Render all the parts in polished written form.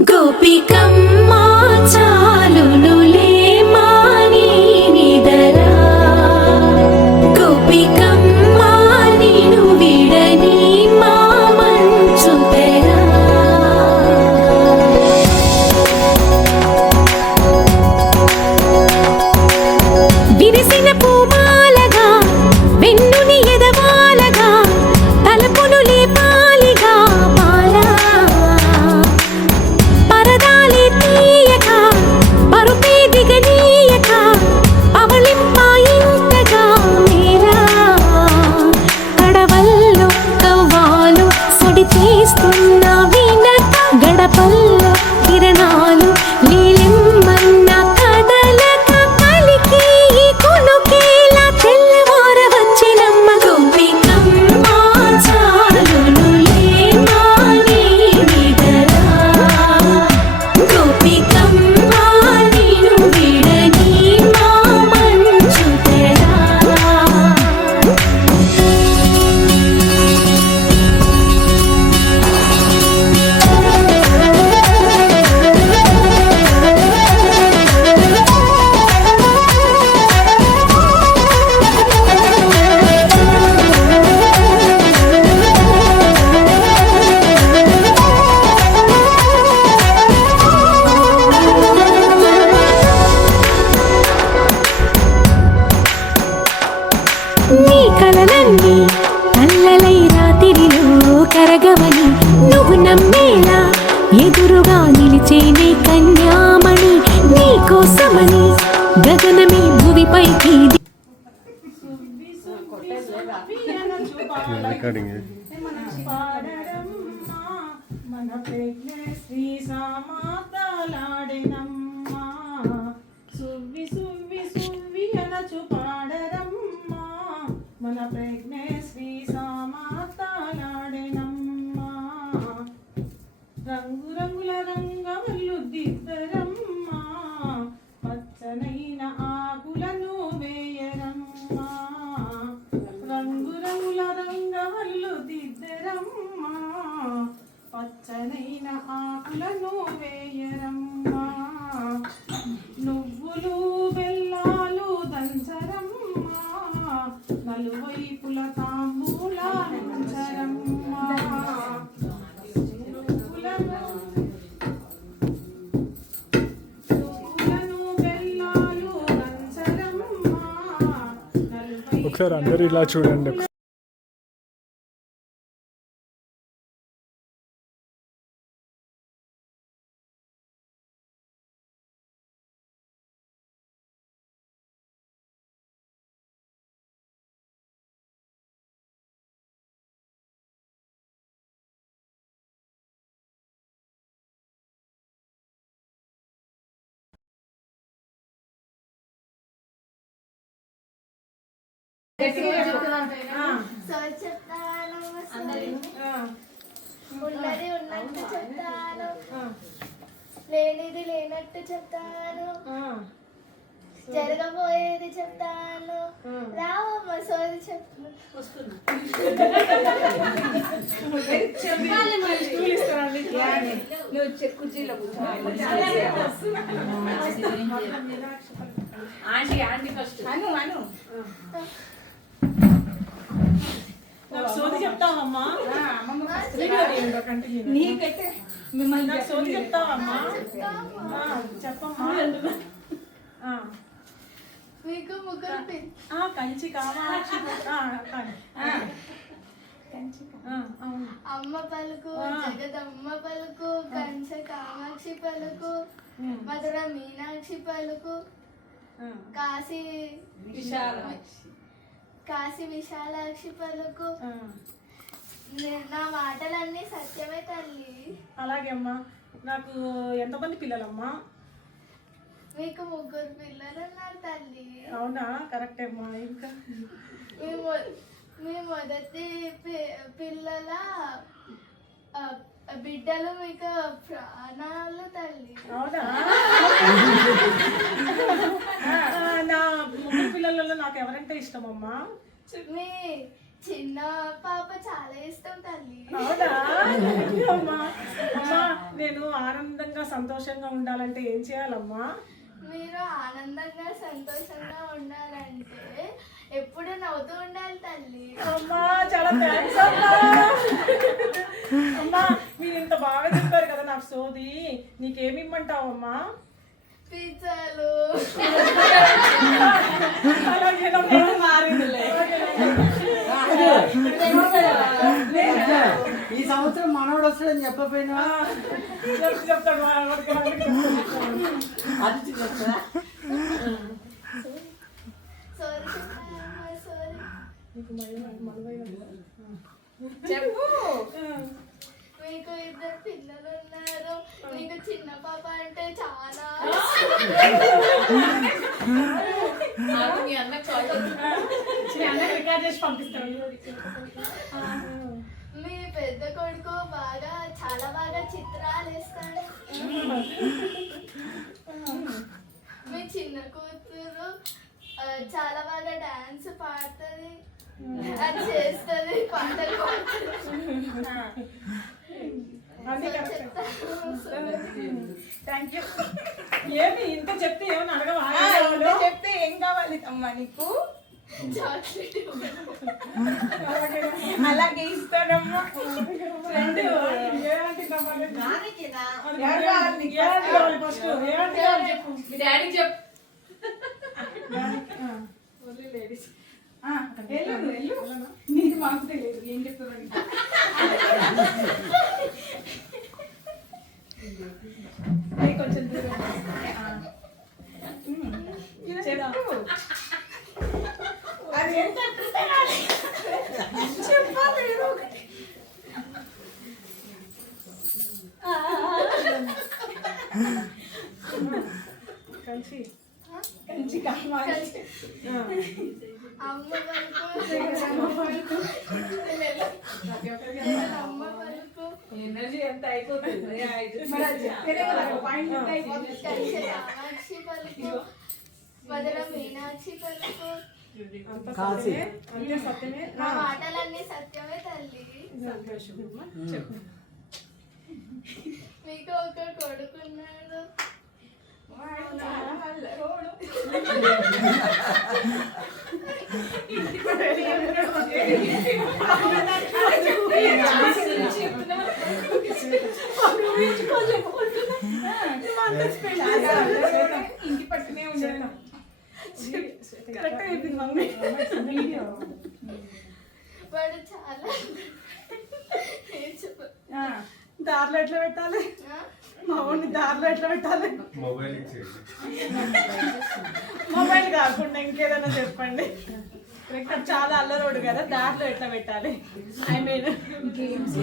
గోపికమ్మా చాలునులే మాని నిదరా గోపికమ్మా నిను విడని మా మంచు తెరా విరిసిన పూమాలగా వెన్నుని ఎదవాలగా తలపును లేపాలిగా మాలా పరదాలి తీయక పరుపే దిగనీయక పవళింపాయింతగా మేరా కడవల్లో కవ్వాలు సడి తీస్తున్న వినత గడపల్లో కిరణాలు నీలిమ్మన్న కదలక కలికి ఈ కొనుకేలా తెల్లవార వచ్చినమ్మ గోపికమ్మా చాలునులే మాని నిదరా గోపికమ్మా నిను విడని మా మంచు తెరా నీ కలలన్నీ కల్లలై రాత్రిలో కరగవని నువ్వు నమ్మేలా ఎదురుగా నిలిచేనే కన్యామణి నీ కోసమని గగనమే భువిపైకి మన శ్రీ సామాతలాడినమ్మా సువ్వి సువ్వి సువ్వి అనచు పాడరమ్మా మన ప్రజ్ఞే శ్రీ సామాతలాడినమ్మా రంగు రంగుల రంగవల్లు దిద్దరమ్మా పచ్చనైన ఆకులను వేయరమ్మా రంగు రంగుల రంగవల్లు దిద్దరమ్మా పచ్చనైన ఆకులను వేయరమ్మా నువ్వులు బెల్లాలు దంచరమ్మా నలువైపుల తాంబూలాలంచరమ్మా నువ్వులను బెల్లాలు దంచరమ్మా ఒకసారి అందరూ ఇలా చూడండి. ఉన్నది ఉన్నట్టు చెప్తాను లేనిది లేనట్టు చెప్తాను జరగబోయేది చెప్తాను రావమ్మ సోది చెప్తాను సోది చెప్తావమ్మా నీకైతే మిమ్మల్ని నాకు సోది చెప్తావమ్మా చెప్పమ్మా మీకు ముగ్గురు కంచి కామాక్షి అమ్మ పలుకు జగదమ్మ పలుకు కంచ కామాక్షి పలుకు మధుర మీనాక్షి పలుకు కాశీ విశాలాక్షి పలుకు నా మాటలన్నీ సత్యమే తల్లి. అలాగే అమ్మా. నాకు ఎంతమంది పిల్లలమ్మా? మీకు ముగ్గురు పిల్లలు ఉన్నారు తల్లి. అవునా? కరెక్టే అమ్మా. ఇంకా మీ మొదటి పిల్లల బిడ్డలు మీకు ప్రాణాలు తల్లి. అవునా? నా ముగ్గురు పిల్లలలో నాకు ఎవరంటే ఇష్టమమ్మా? మీ చిన్న పాప చాలా ఇష్టం తల్లి. అవునా? Thank you అమ్మా. అమ్మా నేను ఆనందంగా సంతోషంగా ఉండాలంటే ఏం చేయాలమ్మా? మీరు ఆనందంగా సంతోషంగా ఉండాలంటే ఎప్పుడు నవ్వుతూ ఉండాలి తల్లి. అమ్మా చాలా థ్యాంక్స్ అమ్మా. అమ్మా మీరు ఇంత బాగా చెప్పారు కదా నాకు సోది, నీకేమి ఇమ్మంటావమ్మా? పిజ్జాలు. అలాగేనమ్మా. ఈ సంవత్సరం మనోడు వస్తాడని చెప్పపోయినా చెప్తాడు అది చెప్తా. చెప్పు. మీకు ఇద్దరు పిల్లలు ఉన్నారు. మీకు చిన్న పాప అంటే చాలా మీ అన్న కాల్ రికార్డ్ చేసి పంపిస్తాను. మీ పెద్ద కొడుకు చాలా బాగా చిత్రాలు వేస్తాడు. మీ చిన్న కూతురు చాలా బాగా డాన్స్ పాడుతుంది, అది చేస్తుంది, పాటలు థ్యాంక్ యూ. ఏమి ఇంత చెప్తే ఏమని అడగవా? చెప్తే ఏం కావాలి అమ్మా నీకు? చాక్లెట్ అలాగే ఇస్తానమ్మా. ఫ్రెండ్ చెప్పు. మీ డాడీకి చెప్పు. వెళ్ళు. నీకు మాకు తెలియదు ఏం చెప్తున్నాను. కొంచెం దూరం చెప్పు. అది ఎంత చెప్పాలి ఏదో ఒకటి. కంచి కావాలి. అమ్మ పలుకు ఎనర్జీ ఎంత అయిపోతుంది. కామాక్షి పలుకు, మధుర మీనాక్షి పలుకు. అంతే సత్యమే. నా మాటలన్నీ సత్యమే తల్లి. చెప్పు. మీకు ఒక కొడుకున్నాడు. ఇంటి పట్టునే ఉండేది. కరెక్ట్ అయిపోయింది మమ్మీ. వాడు చాలా చెప్పు. దారిలో ఎట్లా పెట్టాలి? మా ఊరిని దారిలో ఎట్లా పెట్టాలి? మొబైల్ కాకుండా ఇంకేదైనా చెప్పండి. కరెక్ట్ చాలా అల్లరోడు కదా, దారిలో ఎట్లా పెట్టాలి? ఐ మీన్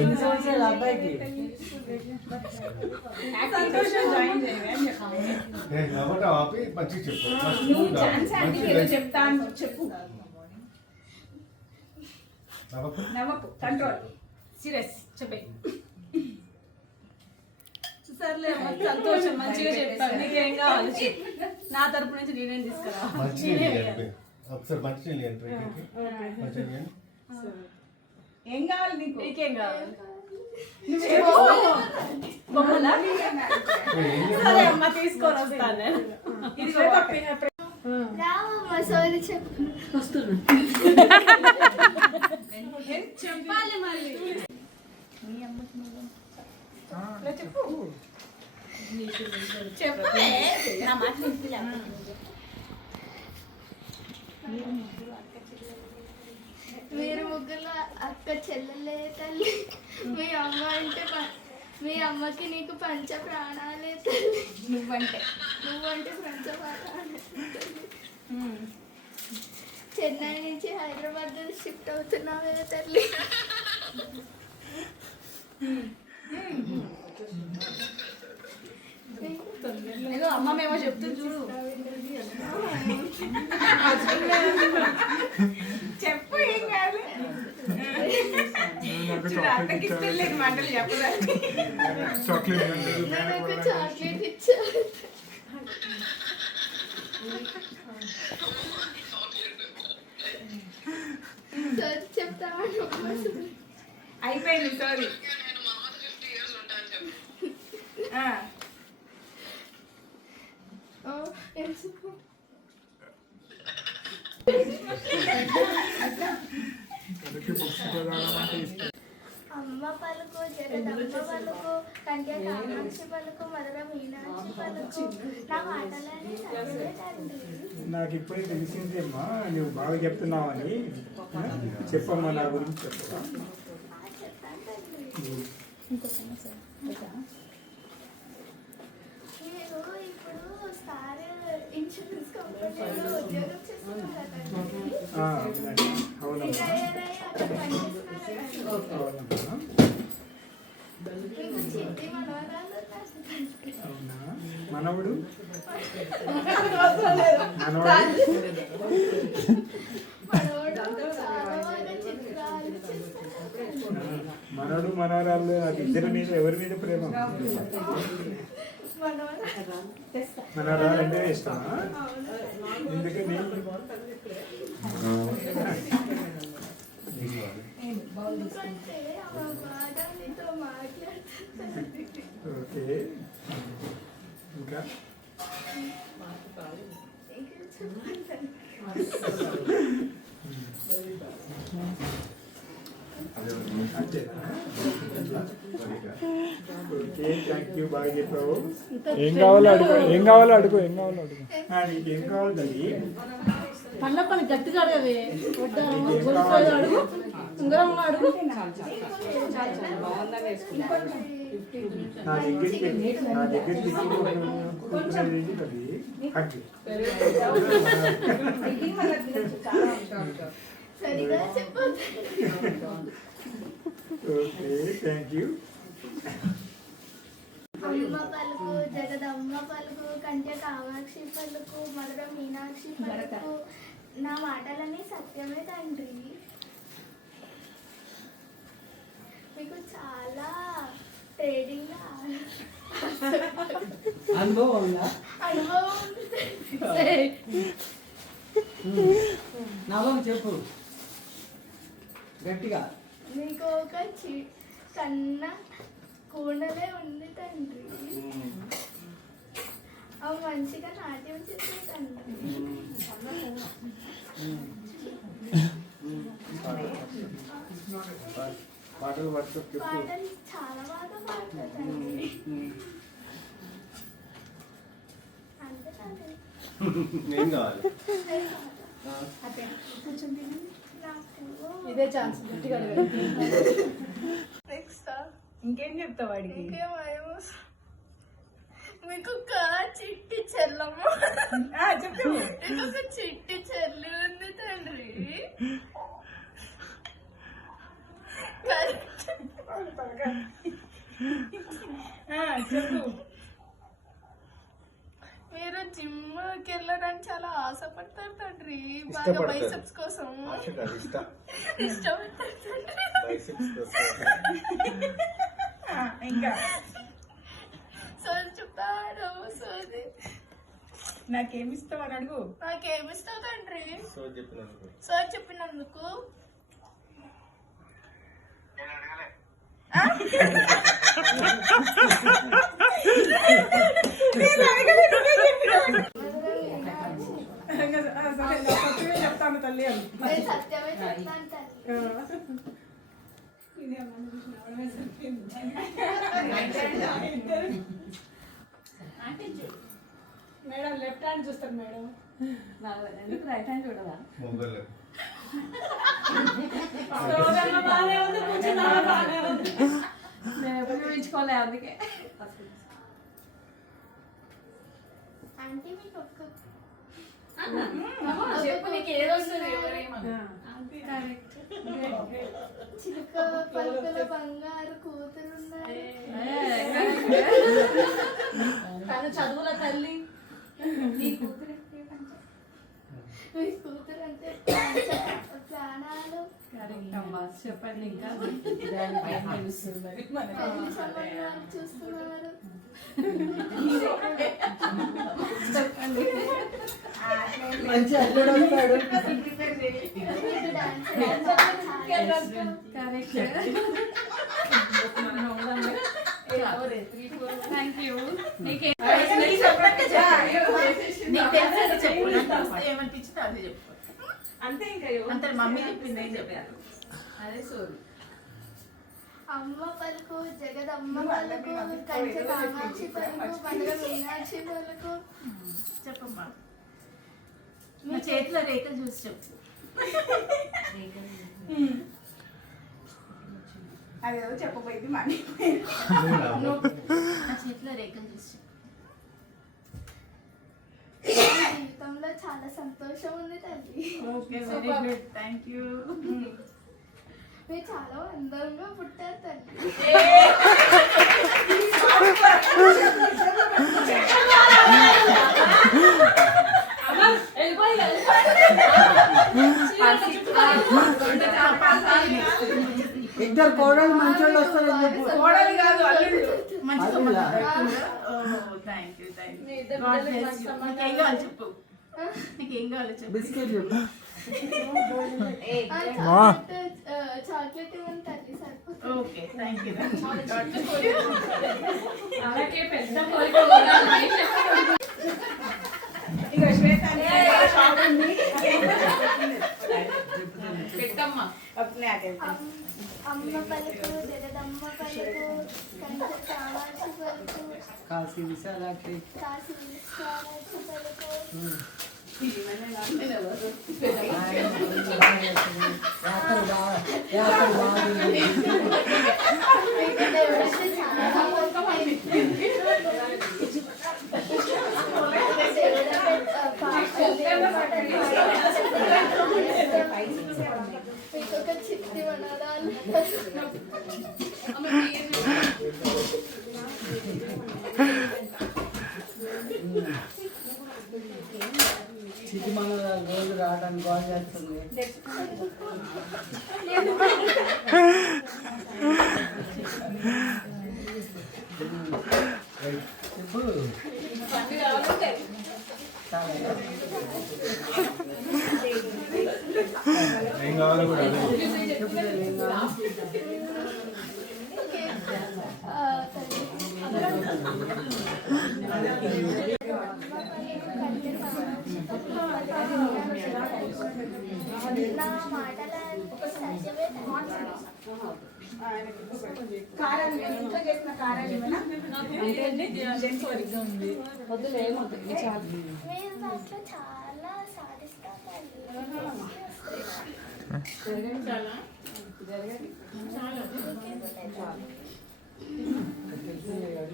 ఎన్ని సంవత్సరాలు అబ్బాయికి? సంతోషం జాయిన్ చేయాలి అని చెప్పాలి. నువ్వు ఛాన్స్ అంటే ఏదో చెప్తాను చెప్పు. నవ్వకు, కంట్రోల్, సీరియస్ చెప్పే. సర్లే అమ్మ, సంతోషం, మంచిగా చెప్తాను. నీకేం కావాలి? నా తరపు నుంచి నేనేం తీసుకురా. ఏం కావాలి నీకు? నీకేం కావాలి? నువ్వు సరే అమ్మ, తీసుకొని వస్తాను నేను. రావమ్మ సోది చెప్పు. చెప్పాలి మళ్ళీ. చెప్పు. నా మాట మీరు ముగ్గురు అక్క చెల్లెలే తల్లి. మీ అమ్మ అంటే మీ అమ్మకి నీకు పంచ ప్రాణాలే తల్లి. నువ్వంటే పంచ ప్రాణాలే తల్లి. చెన్నై నుంచి హైదరాబాద్ షిఫ్ట్ అవుతున్నావే తల్లి. ఏదో అమ్మ మేము చెప్తుంది చూడు. చెప్పు ఏం కాదు. అక్కకి ఇష్టం లేదు మాటలు చెప్పడానికి. నేను ఒక చాక్లెట్ ఇచ్చాను. సరే చెప్తా. అయిపోయింది సారీ. ఎందుకు అమ్మ పలుకు జగదమ్మ పలుకు కంటే కామాక్షి పలుకు మధుర మీనాక్షి పలుకు నా మాటలని చదివే తండ్రి. నాకు ఇప్పుడే తెలిసిందేమ్మా నువ్వు బాగా చెప్తున్నావని. చెప్పమ్మా నా గురించి చెప్పరా. చెప్తాను తండ్రి. మీరు ఇప్పుడు స్టార్ ఇన్సూరెన్స్ కంపెనీలో ఉద్యోగం చేస్తున్నారా తండ్రి? అవునమ్మా. రిటైర్ అయ్యి అక్కడ పనిచేస్తున్నారా తండ్రి? అవునమ్మా. మీకు చిట్టి మనవరాలు ఉన్నారు తండ్రి. అవునా. మనవడు మనవడు చాలా బాగా చిత్రాలు చేస్తారు తండ్రి. మనవడు మనవరాలు అది ఇద్దరి మీద ఎవరి మీద ప్రేమ? మనవరాలు అంటే ఇష్టమా? ఎందుకని? ఎందుకంటే ఆమె బాగా నీతో మాట్లాడుతుంది. ఓకే. ఇంకా ఓకే, థ్యాంక్ యూ. బాగా చెప్పావు. ఏం కావాలో అడుగు, ఏం కావాలో అడుగు, ఏం కావాలో అడుగు. నీకు ఏం కావాలి తల్లి? పళ్ళ పని గట్టిగా అడగవే. నీకు ఏం కావాలి? అడుగు, ఉంగరం అడుగు. నా దగ్గరికి కూర్చునేది తల్లి. హగ్గు. సరిగా చెప్పదు. Okay, thank you. అమ్మ పలుకు జగదమ్మ పలుకు కంటే కామాక్షి పలుకు మధుర మీనాక్షి పలుకు నా మాటలన్నీ సత్యమే తండ్రి. మీకు చాలా ట్రేడింగ్ అనుభవం ఉందా? అనుభవం ఉంది తండ్రి. నవ్వం చెప్పు గట్టిగా. మీకు ఒక కన్న కూడలే ఉంది తండ్రి. అవి మంచిగా నాట్యం చేసే తండ్రి. పాటలు పట్టుకో చెప్పు. పాటలు చాలా బాగా పాడతారు తండ్రి. అంతే తండ్రి. ఏం కావాలి? ఇదే ఛాన్స్ గట్టిగా అడగండి. నెక్స్ట్ ఇంకేం చెప్తావు వాడికి? ఇంకేమో మీకు ఒక చిట్టి చెల్లమ్మ, చెప్పు. మీకు ఒక చిట్టి చెల్లి ఉంది తండ్రి. చెప్పు. మీరు జిమ్కి వెళ్ళడానికి చాలా ఆశపడతారు తండ్రి. బాగా బైసెప్స్ కోసం ఇష్టపడతారు తండ్రి. ఇంకా సోది చెప్తాడు. సోది నాకేమి ఇస్తావు అని అడుగు. నాకేమిస్తావు తండ్రి? చెప్పినందుకు సోది చెప్పినందుకు. చెప్తాను తల్లి అని. సత్యమే చెప్తాను తండ్రి. మేడం లెఫ్ట్ హ్యాండ్ చూస్తారు మేడం. ఎందుకు రైట్ హ్యాండ్ చూడదా? మొగ్గలు బాగానే ఉంది, కూర్చున్నా బాగానే ఉంది. నేను ఎప్పుడు చూపించుకోలే అందుకే. ఆంటీ మీకు ఒక్క చెప్పు నీకు ఏది వస్తుంది? చిలుక పలుకుల బంగారు కూతురున్నారు. తను చదువుల తల్లి. నీ కూతురు మీ కూతురు అంటే ప్రాణాలు. కరెక్ట్ అమ్మా, చెప్పండి ఇంకా. పెళ్లి సంబంధాలు చూస్తున్నారు. మంచి అల్లుడు వస్తాడు. మీకు డాన్స్ థ్యాంక్ యూ. ఏమనిపించింది అదే చెప్పు. అంతే ఇంకా అంతే. మమ్మీ చెప్పింది ఏం చెప్పారు అదే సోది. అమ్మ పలుకు జగదమ్మ పలుకు కంచె కామాక్షి పలుకు పండుగ మీనాక్షి పలుకు. చెప్పమ్మా. మీ చేతిలో రేఖలు చూసి చెప్పు. అది ఏదో చెప్పబోయింది మనీ. నా చేతిలో రేఖలు చూసి చెప్పు. జీవితంలో చాలా సంతోషం ఉంది తల్లి. Okay, very good, thank you. మీరు చాలా అందంగా పుట్టారు తల్లి. ఇద్దరు కోడలు మంచోళ్ళు వస్తారని చెప్పు. కోడలు కాదు, అల్లుడు. అల్లుడా? Thank you, thank you. నీకేం కావాలి చెప్పు. నీకేం కావాలో చెప్పు. బిస్కెట్ చెప్పు. చాక్లెట్ ఇవ్వండి తల్లి సరిపోతుంది. Okay, thank you. అలాగే పెద్ద కోరిక. ఇక శ్వేత పెట్టమ్మా. అమ్మ పలుకు జగదమ్మ పలుకు కంచె కామాక్షి పలుకు కాశీ విశాలాక్షి. కాశీ విశ్వాక్షి పలుకు. ఇంకొక చిట్టి వనరాలు. చిటి మన రోజు రావడానికి కాల్ చేస్తుంది. చెప్పు. ఏం కావాలో కూడా అదే. నా మాటలు సత్యమే మీరు దాంట్లో చాలా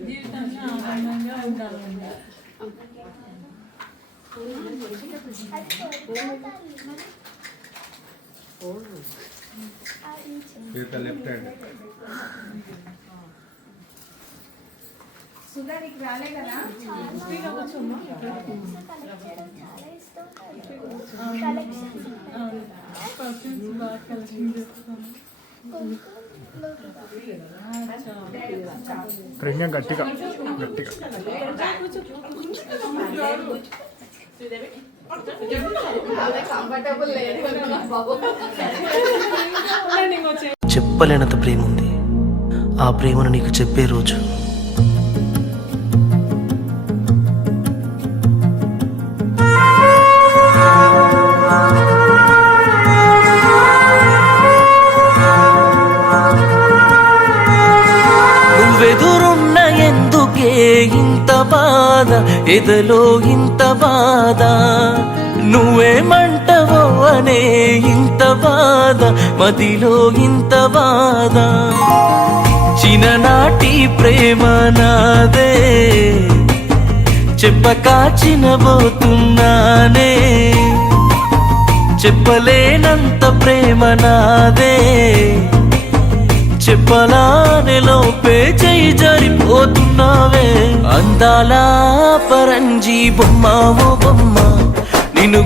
జీవితంలో ఆనందంగా ఉండాలండి. Left hand. సుధా నీకు రాలే కదా. ఇంకా గట్టిగా గట్టిగా. చెప్పలేనంత ప్రేమ ఉంది. ఆ ప్రేమను నీకు చెప్పే రోజు నువ్వెదురున్న ఎందుకే ఇంత బాధ, ఎదలో ఇంత బాధ, నువ్వేమంటవో అనే ఇంత బాధ, మదిలో ఇంత బాధ. చిన్ననాటి ప్రేమ నాదే చెప్పక చినబోతున్నానే, చెప్పలేనంత ప్రేమ నాదే చెప్పలానే లోపే చేయి జారిపోతున్నావే. అందాల పరంజీ బొమ్మ ఓ బొమ్మ నిన్ను